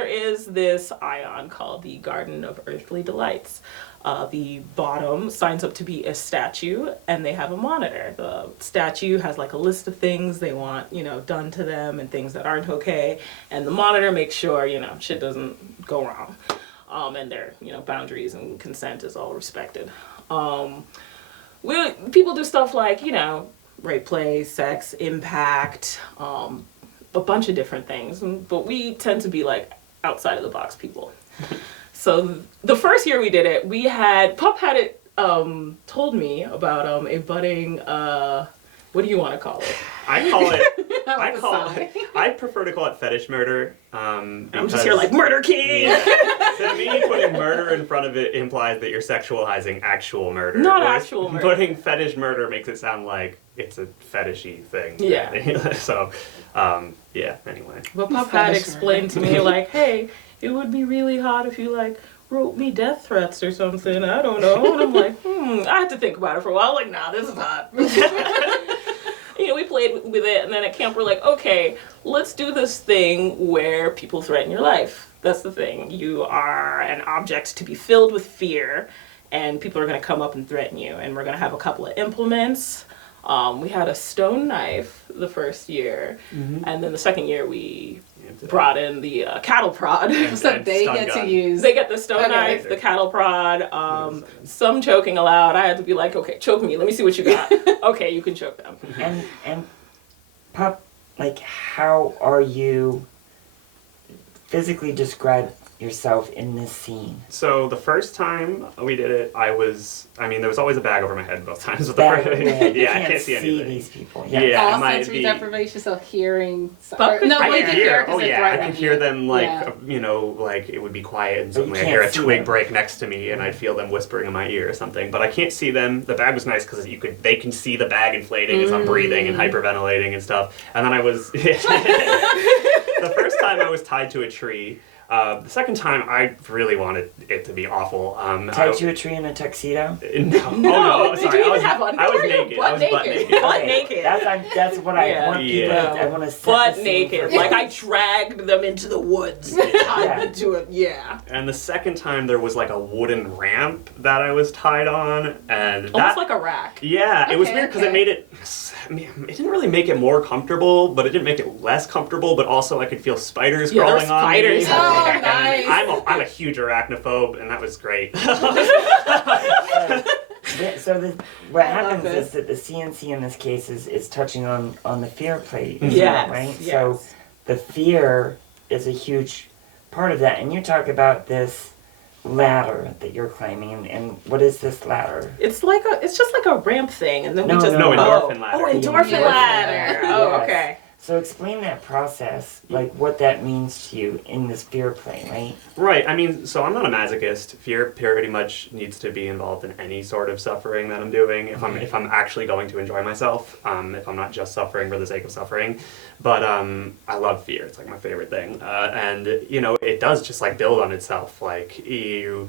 there is this ion called the Garden of Earthly Delights. The bottom signs up to be a statue, and they have a monitor. The statue has like a list of things they want, done to them and things that aren't okay. And the monitor makes sure, shit doesn't go wrong. And their, boundaries and consent is all respected. People do stuff like, rape play, sex, impact, a bunch of different things. But we tend to be like outside of the box people. So the first year we did it, Pup had it told me about a budding, what do you want to call it? I prefer to call it fetish murder. I'm just here like Murder King! Yeah. To me, putting murder in front of it implies that you're sexualizing actual murder. Not actual murder. Putting fetish murder makes it sound like it's a fetishy thing. Yeah. So, anyway. But Pup had explained to me like, hey, it would be really hot if you like wrote me death threats or something. I don't know. And I'm like, I had to think about it for a while. Like, nah, this is hot. We played with it, and then at camp we're like, okay, let's do this thing where people threaten your life. That's the thing. You are an object to be filled with fear, and people are going to come up and threaten you. And we're going to have a couple of implements. We had a stone knife the first year, and then the second year we brought in the cattle prod. So they get to use... They get the stone knife, the cattle prod, some choking allowed. I had to be like, okay, choke me. Let me see what you got. Okay, you can choke them. And Pup, like, how are you physically describe yourself in this scene? So the first time we did it, there was always a bag over my head both times. I can't see anything. These people. Yeah, all sensory deprivation, so hearing. I could hear them like it would be quiet and suddenly I hear a twig break next to me and I'd feel them whispering in my ear or something. But I can't see them. The bag was nice because they can see the bag inflating as I'm breathing and hyperventilating and stuff. And then the first time I was tied to a tree. The second time, I really wanted it to be awful. Tied to a tree in a tuxedo? No. Sorry. I was naked. I was butt naked. Butt naked. That's what I want people to... I want to butt naked. Like I dragged them into the woods. Tied them to it. Yeah. And the second time, there was like a wooden ramp that I was tied on. And almost like a rack. Yeah. It was weird because it made it... it didn't really make it more comfortable, but it didn't make it less comfortable, but also I could feel spiders crawling on me. Oh, nice. I'm a huge arachnophobe, and that was great. What happens is that the CNC in this case is touching on the fear plate, right? Yes. So the fear is a huge part of that, and you talk about this ladder that you're climbing, and what is this ladder? It's just like a ramp thing, and then endorphin ladder. Oh, endorphin ladder. Oh, Yes. okay. So explain that process, like what that means to you in this fear plane, right? Right, so I'm not a masochist. Fear pretty much needs to be involved in any sort of suffering that I'm doing if I'm actually going to enjoy myself, if I'm not just suffering for the sake of suffering. But I love fear. It's like my favorite thing. And it does just like build on itself. Like your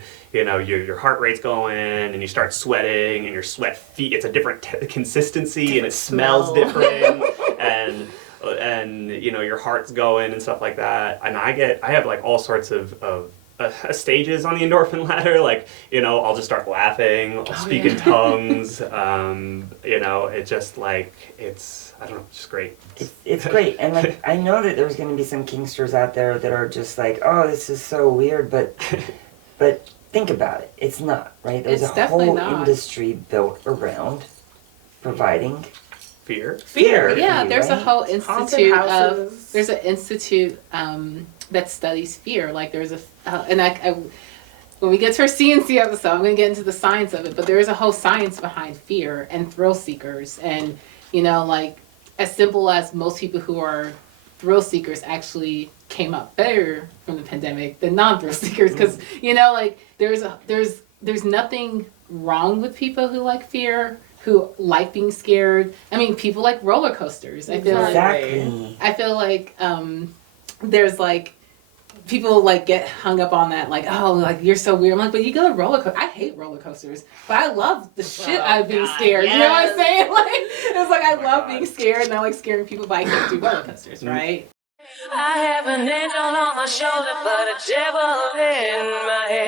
heart rate's going and you start sweating and your sweat it's a different consistency and it smells different and your heart's going and stuff like that. And I have like all sorts of stages on the endorphin ladder. Like, I'll just start laughing, I'll speak in tongues. It just like, it's just great. It's great. And like, I know that there's going to be some kinksters out there that are just like, oh, this is so weird, but think about it. It's not, right? There's a whole industry built around providing Fear. Yeah, there's a whole institute houses. there's an institute that studies fear. Like there's when we get to our CNC episode, I'm going to get into the science of it, but there is a whole science behind fear and thrill seekers. And, like as simple as most people who are thrill seekers actually came up better from the pandemic than non-thrill seekers. Because, like there's nothing wrong with people who like fear, who like being scared. People like roller coasters. I feel like there's like people like get hung up on that, like, oh, like you're so weird. I'm like, but you go to roller coaster. I hate roller coasters, but I love the shit out of being scared. Yes. You know what I'm saying? Like it's like I love being scared and I like scaring people, but I can't do roller coasters, right? I have an angel on my shoulder, but a devil in my head.